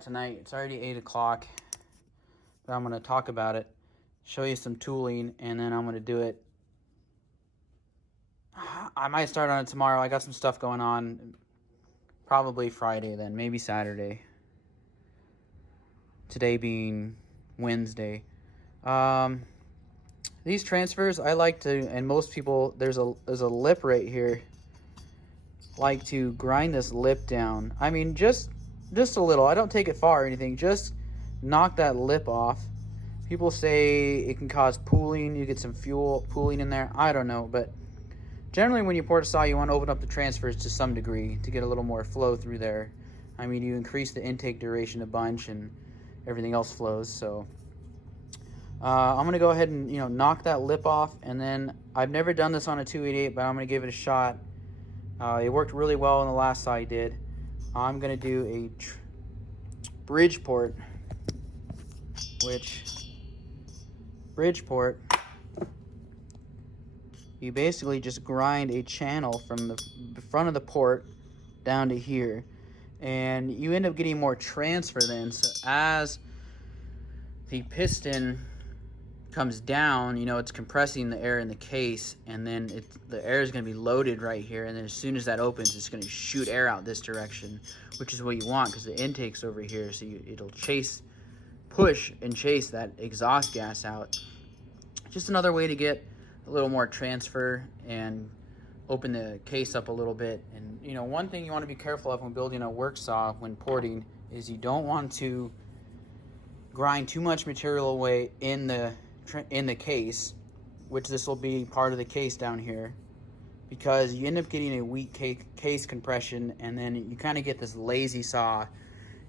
Tonight, it's already 8 o'clock, but I'm going to talk about it, show you some tooling, and then I'm going to do it. I might start on it tomorrow. I got some stuff going on. Probably Friday then, maybe Saturday. Today being Wednesday. These transfers, I like to, and most people, there's a lip right here, like to grind this lip down. I mean, just a little. I don't take it far or anything. Just knock that lip off. People say it can cause pooling. You get some fuel pooling in there. I don't know, but generally when you port a saw, you want to open up the transfers to some degree to get a little more flow through there. I mean, you increase the intake duration a bunch and everything else flows. So I'm going to go ahead and, knock that lip off. And then I've never done this on a 288, but I'm going to give it a shot. It worked really well in the last saw I did. I'm going to do a Bridgeport, Bridgeport, you basically just grind a channel from the front of the port down to here, and you end up getting more transfer then. So as the piston comes down, it's compressing the air in the case, and then the air is going to be loaded right here, and then as soon as that opens, it's going to shoot air out this direction, which is what you want because the intake's over here, so it'll push and chase that exhaust gas out. Just another way to get a little more transfer and open the case up a little bit. And one thing you want to be careful of when building a work saw when porting is you don't want to grind too much material away in the case, which this will be part of the case down here, because you end up getting a weak case compression, and then you kind of get this lazy saw.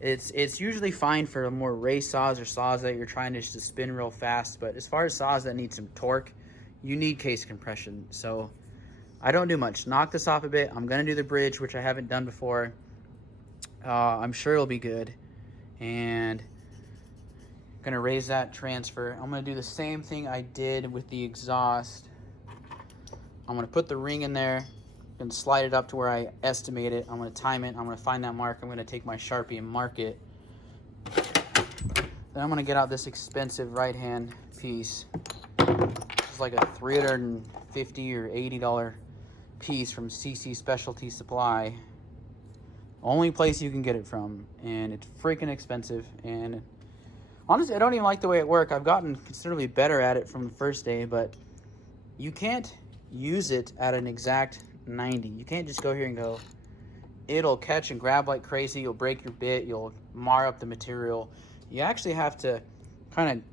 It's usually fine for more race saws or saws that you're trying to just spin real fast, but as far as saws that need some torque, you need case compression. So I don't do much. Knock this off a bit. I'm gonna do the bridge, which I haven't done before. I'm sure it'll be good, and gonna raise that transfer. I'm gonna do the same thing I did with the exhaust. I'm gonna put the ring in there and slide it up to where I estimate it. I'm gonna time it. I'm gonna find that mark. I'm gonna take my Sharpie and mark it. Then I'm gonna get out this expensive right hand piece. It's like a $350 or $80 piece from CC Specialty Supply. Only place you can get it from, and it's freaking expensive. And honestly, I don't even like the way it works. I've gotten considerably better at it from the first day, but you can't use it at an exact 90. You can't just go here and go. It'll catch and grab like crazy. You'll break your bit. You'll mar up the material. You actually have to kind of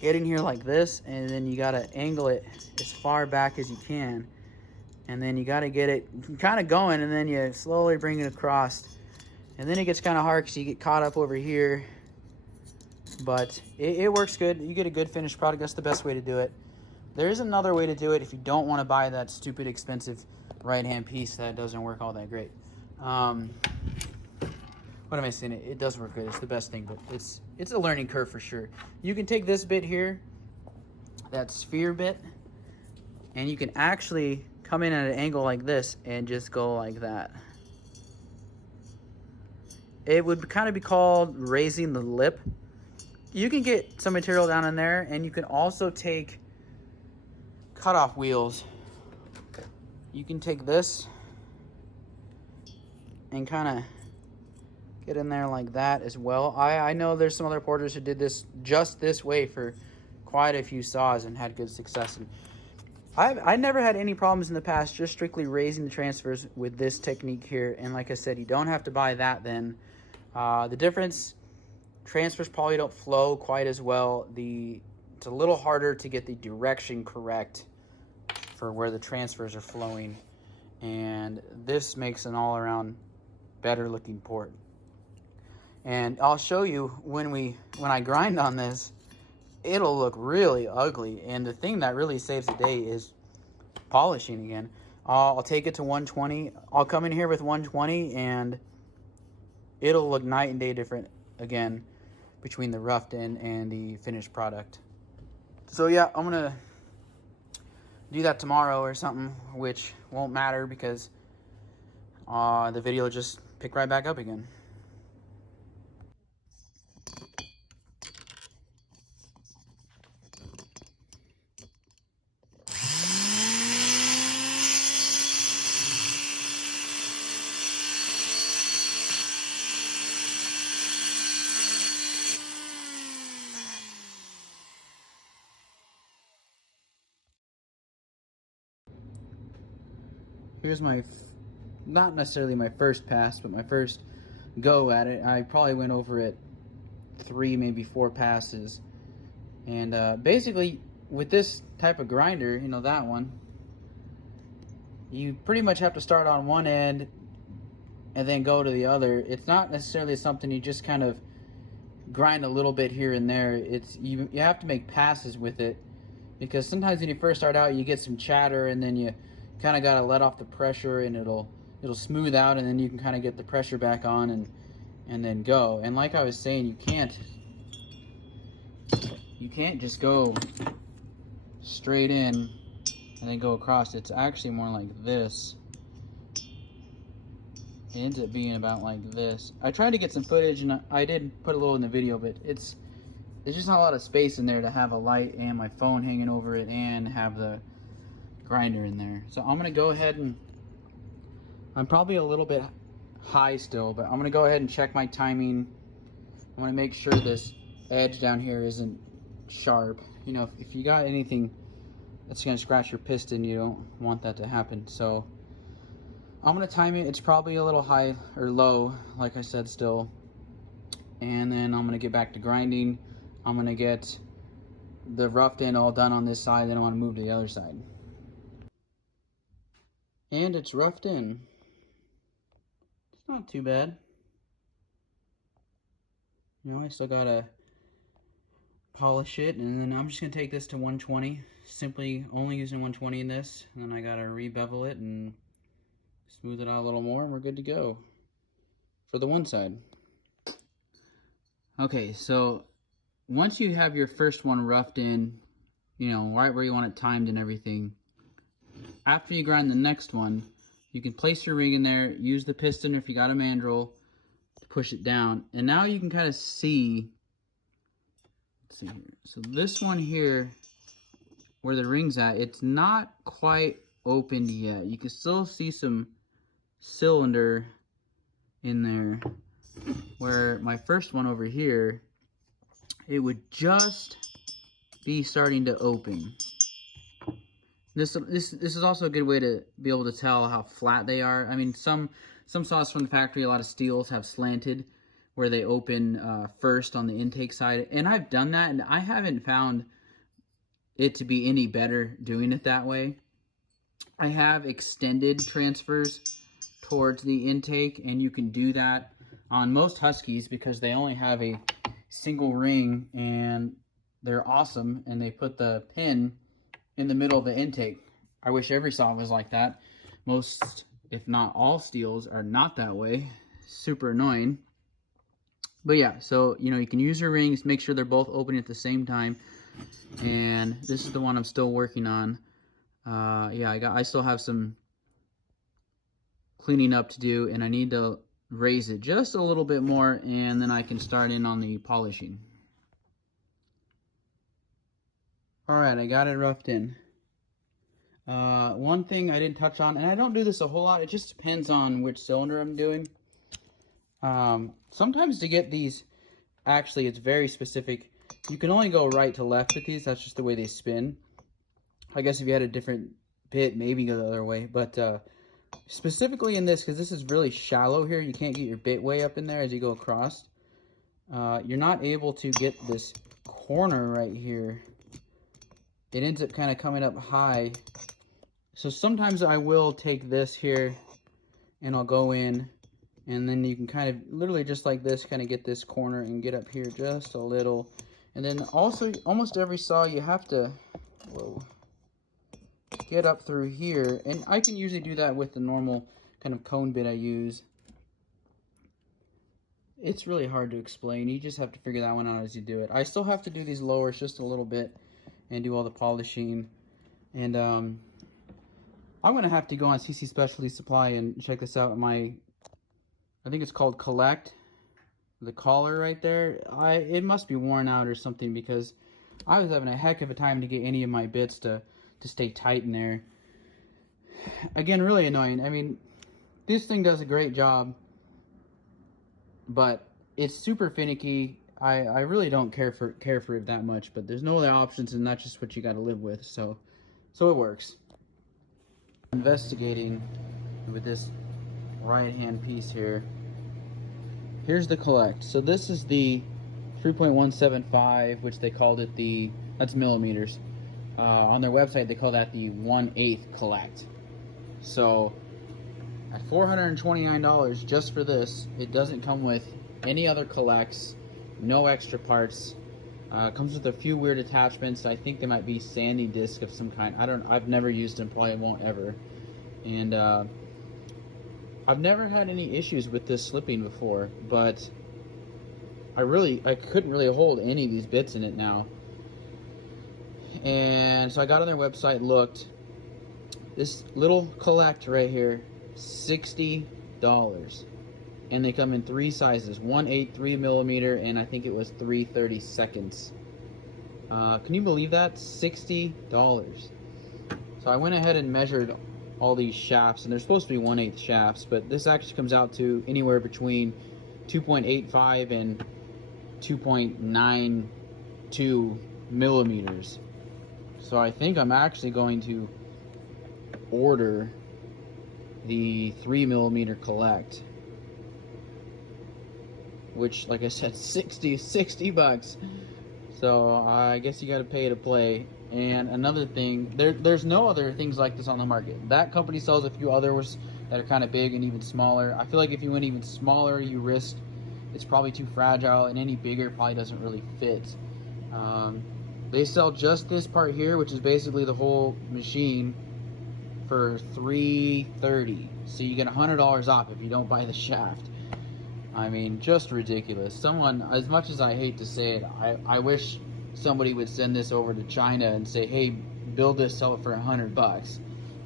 get in here like this, and then you got to angle it as far back as you can. And then you got to get it kind of going, and then you slowly bring it across. And then it gets kind of hard because you get caught up over here. But it works good. You get a good finished product. That's the best way to do it. There is another way to do it if you don't want to buy that stupid expensive right-hand piece that doesn't work all that great. What am I saying? It does work good. It's the best thing, but it's a learning curve for sure. You can take this bit here, that sphere bit, and you can actually come in at an angle like this and just go like that. It would kind of be called raising the lip. You can get some material down in there, and you can also take cutoff wheels. You can take this and kind of get in there like that as well. I know there's some other porters who did this just this way for quite a few saws and had good success. And I never had any problems in the past, just strictly raising the transfers with this technique here. And like I said, you don't have to buy that then. The difference, transfers probably don't flow quite as well. It's a little harder to get the direction correct for where the transfers are flowing, and this makes an all-around better looking port. And I'll show you when I grind on this, it'll look really ugly. And the thing that really saves the day is polishing again. I'll take it to 120. I'll come in here with 120, and it'll look night and day different again between the roughed in and the finished product. So yeah, I'm gonna do that tomorrow or something, which won't matter because the video will just pick right back up again. here's my, not necessarily my first pass, but my first go at it. I probably went over it 3, maybe 4 passes. And basically, with this type of grinder, you know, that one, you pretty much have to start on one end and then go to the other. It's not necessarily something you just kind of grind a little bit here and there. It's you have to make passes with it, because sometimes when you first start out, you get some chatter, and then you kind of got to let off the pressure, and it'll smooth out, and then you can kind of get the pressure back on and then go. And like I was saying, you can't just go straight in and then go across. It's actually more like this. It ends up being about like this. I tried to get some footage, and I did put a little in the video, but there's just not a lot of space in there to have a light and my phone hanging over it and have the grinder in there. So I'm gonna go ahead and, I'm probably a little bit high still, but I'm gonna go ahead and check my timing. I wanna make sure this edge down here isn't sharp. You know, if you got anything that's gonna scratch your piston, you don't want that to happen. So I'm gonna time it. It's probably a little high or low, like I said, still. And then I'm gonna get back to grinding. I'm gonna get the roughed end all done on this side, then I wanna move to the other side. And it's roughed in. It's not too bad. You know, I still gotta polish it, and then I'm just gonna take this to 120. Simply only using 120 in this, and then I gotta re-bevel it and smooth it out a little more, and we're good to go for the one side. Okay, so once you have your first one roughed in, you know, right where you want it timed and everything, after you grind the next one, you can place your ring in there, use the piston if you got a mandrel to push it down, and now you can kind of see, let's see here. So this one here, where the ring's at, it's not quite opened yet. You can still see some cylinder in there, where my first one over here, it would just be starting to open. This is also a good way to be able to tell how flat they are. I mean, some saws from the factory, a lot of steels have slanted where they open first on the intake side, and I've done that, and I haven't found it to be any better doing it that way. I have extended transfers towards the intake, and you can do that on most Huskies because they only have a single ring, and they're awesome, and they put the pin in the middle of the intake. I wish every saw was like that. Most, if not all, steels are not that way. Super annoying. But yeah, so you know, you can use your rings, make sure they're both open at the same time. And this is the one I'm still working on. Yeah, I still have some cleaning up to do, and I need to raise it just a little bit more, and then I can start in on the polishing. Alright, I got it roughed in. One thing I didn't touch on, and I don't do this a whole lot, it just depends on which cylinder I'm doing. Sometimes to get these, actually it's very specific. You can only go right to left with these, that's just the way they spin. I guess if you had a different bit, maybe go the other way, but specifically in this, because this is really shallow here, you can't get your bit way up in there as you go across. You're not able to get this corner right here. It ends up kind of coming up high. So sometimes I will take this here and I'll go in, and then you can kind of literally just like this kind of get this corner and get up here just a little. And then also almost every saw you have to get up through here, and I can usually do that with the normal kind of cone bit I use. It's really hard to explain. You just have to figure that one out as you do it. I still have to do these lowers just a little bit and do all the polishing. And I'm going to have to go on CC Specialty Supply and check this out. I think it's called Collect. The collar right there, it must be worn out or something, because I was having a heck of a time to get any of my bits to stay tight in there. Again, really annoying. I mean, this thing does a great job, but it's super finicky. I really don't care for it that much, but there's no other options, and that's just what you got to live with. So it works. Investigating with this right hand piece here. Here's the collect. So this is the 3.175, which they called it that's millimeters. On their website they call that the 1/8 collect. So at $429 just for this, it doesn't come with any other collects, no extra parts. It comes with a few weird attachments. I think they might be sanding disc of some kind. I've never used them, probably won't ever. And I've never had any issues with this slipping before, but I couldn't really hold any of these bits in it now. And so I got on their website, looked. This little collect right here, $60. And they come in 3 sizes, 1/8, 3 millimeter, and I think it was 3/32. Can you believe that? $60. So I went ahead and measured all these shafts, and they're supposed to be 1/8 shafts, but this actually comes out to anywhere between 2.85 and 2.92 millimeters. So I think I'm actually going to order the 3 millimeter collect, which, like I said, 60 bucks. So I guess you got to pay to play. And another thing, there's no other things like this on the market. That company sells a few others that are kind of big and even smaller. I feel like if you went even smaller, you risk it's probably too fragile, and any bigger probably doesn't really fit. They sell just this part here, which is basically the whole machine, for $330. So you get $100 off if you don't buy the shaft. I mean, just ridiculous. Someone, as much as I hate to say it, I wish somebody would send this over to China and say, hey, build this, sell it for $100,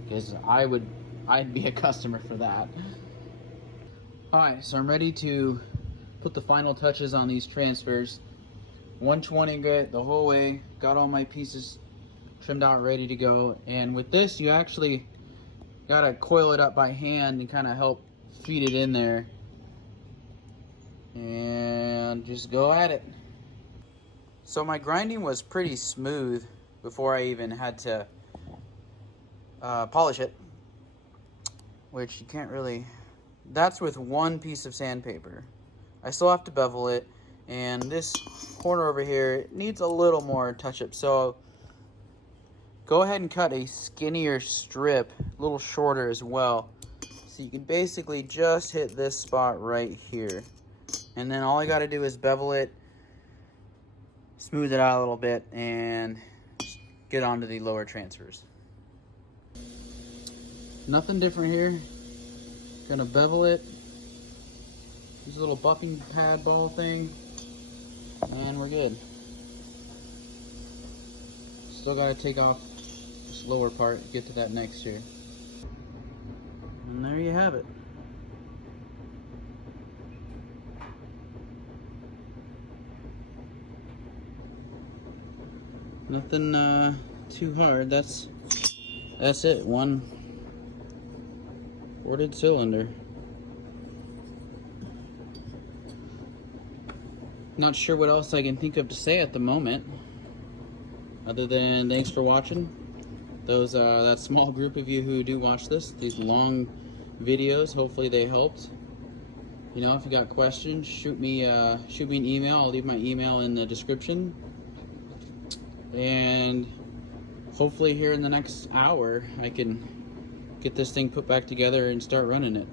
because I'd be a customer for that. Alright, so I'm ready to put the final touches on these transfers. 120 grit the whole way, got all my pieces trimmed out, ready to go. And with this, you actually gotta coil it up by hand and kind of help feed it in there, and just go at it. So my grinding was pretty smooth before I even had to polish it, which you can't really, that's with one piece of sandpaper. I still have to bevel it, and this corner over here needs a little more touch up. So go ahead and cut a skinnier strip, a little shorter as well. So you can basically just hit this spot right here. And then all I got to do is bevel it, smooth it out a little bit, and get onto the lower transfers. Nothing different here. Gonna bevel it. Use a little buffing pad ball thing, and we're good. Still gotta take off this lower part, get to that next here. And there you have it. Nothing too hard. That's it. One ported cylinder. Not sure what else I can think of to say at the moment, other than thanks for watching. That small group of you who do watch these long videos, hopefully they helped. You know, if you got questions, shoot me an email. I'll leave my email in the description. And hopefully here in the next hour, I can get this thing put back together and start running it.